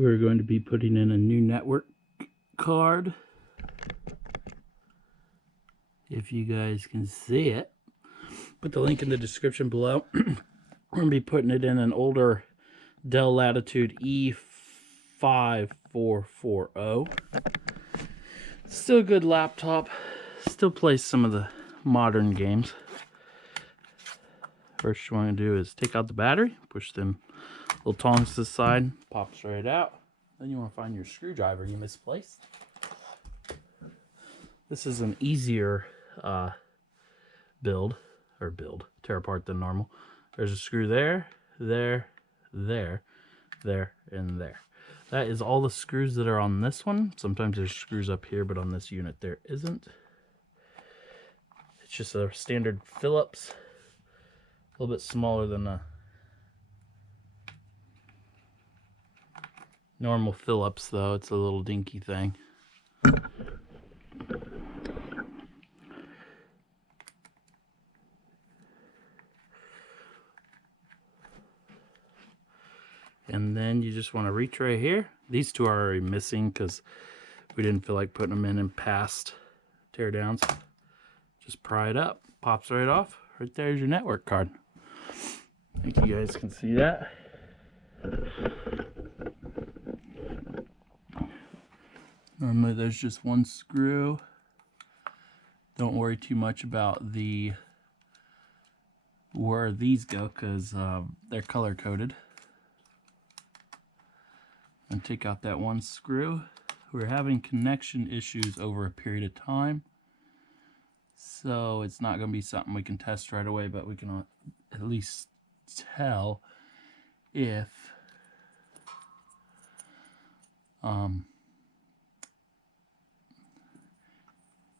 We're going to be putting in a new network card. If you guys can see it, put the link in the description below. We're going to be putting it in an older Dell Latitude E5440. Still a good laptop. Still plays some of the modern games. First you want to do is take out the battery, push them little tongs to the side, pops right out. Then you want to find your screwdriver you misplaced. This is an easier tear apart than normal. There's a screw there, there, there, there, and there. That is all the screws that are on this one. Sometimes there's screws up here, but on this unit there isn't. It's just a standard Phillips. A little bit smaller than a normal Phillips, though. It's a little dinky thing. And then you just want to reach right here. These two are already missing because we didn't feel like putting them in past tear downs. Just pry it up, pops right off. Right there's your network card. I think you guys can see that. Normally there's just one screw. Don't worry too much about where these go because they're color coded. And take out that one screw. We're having connection issues over a period of time, so it's not going to be something we can test right away, but we can at least tell if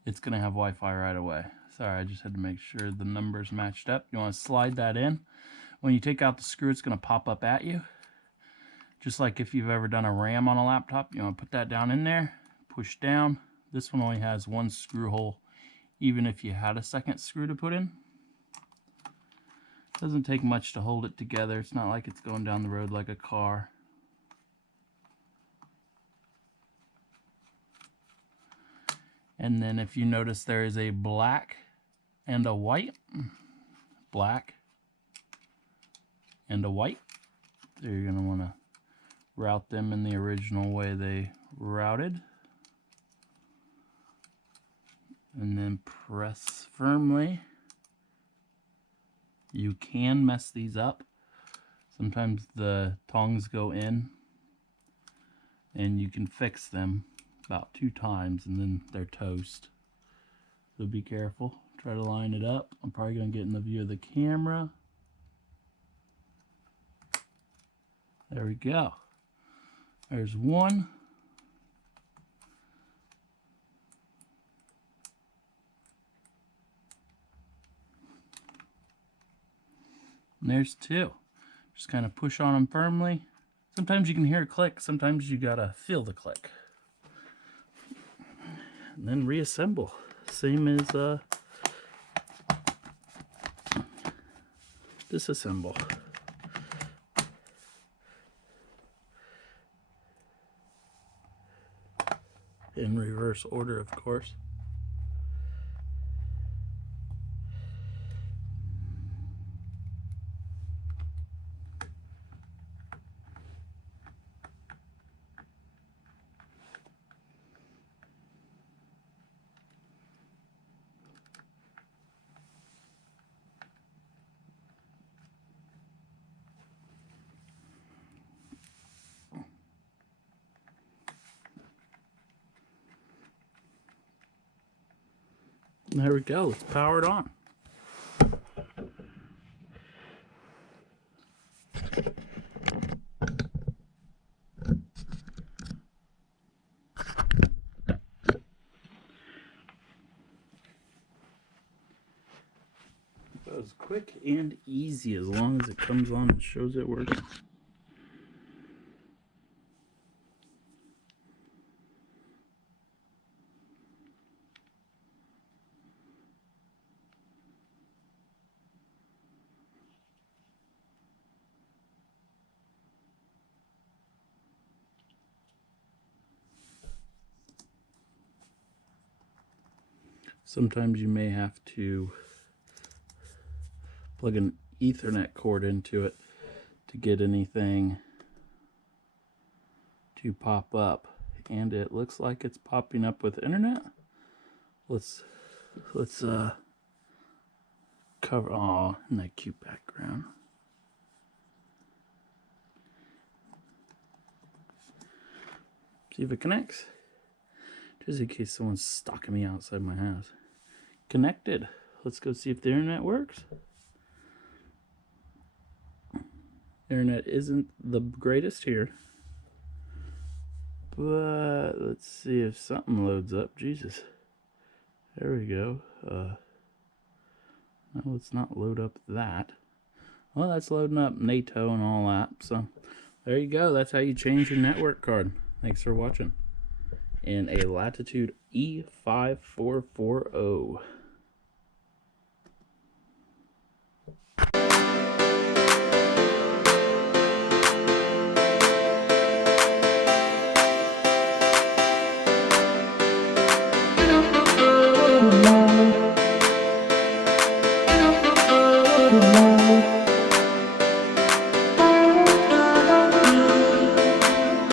it's going to have Wi-Fi right away. Sorry, I just had to make sure the numbers matched up. You want to slide that in. When you take out the screw, it's going to pop up at you. Just like if you've ever done a RAM on a laptop, you want to put that down in there, push down. This one only has one screw hole, even if you had a second screw to put in. Doesn't take much to hold it together. It's not like it's going down the road like a car. And then if you notice there is a black and a white, black and a white, so you're going to want to route them in the original way they routed. And then press firmly. You can mess these up. Sometimes the tongs go in and you can fix them about 2 times and then they're toast. So be careful. Try to line it up. I'm probably going to get in the view of the camera. There we go. There's one. And there's 2. Just kind of push on them firmly. Sometimes you can hear a click. Sometimes you gotta feel the click. And then reassemble. Same as disassemble. In reverse order, of course. There we go. Let's power it on. That was quick and easy as long as it comes on and shows it working. Sometimes you may have to plug an Ethernet cord into it to get anything to pop up, and it looks like it's popping up with internet. Let's cover. Oh, in that cute background. See if it connects. Just in case someone's stalking me outside my house. Connected. Let's go see if the internet works. Internet isn't the greatest here, but let's see if something loads up. Jesus. There we go. No, let's not load up that. Well, that's loading up NATO and all that. So there you go. That's how you change your network card. Thanks for watching. And a Latitude E5440.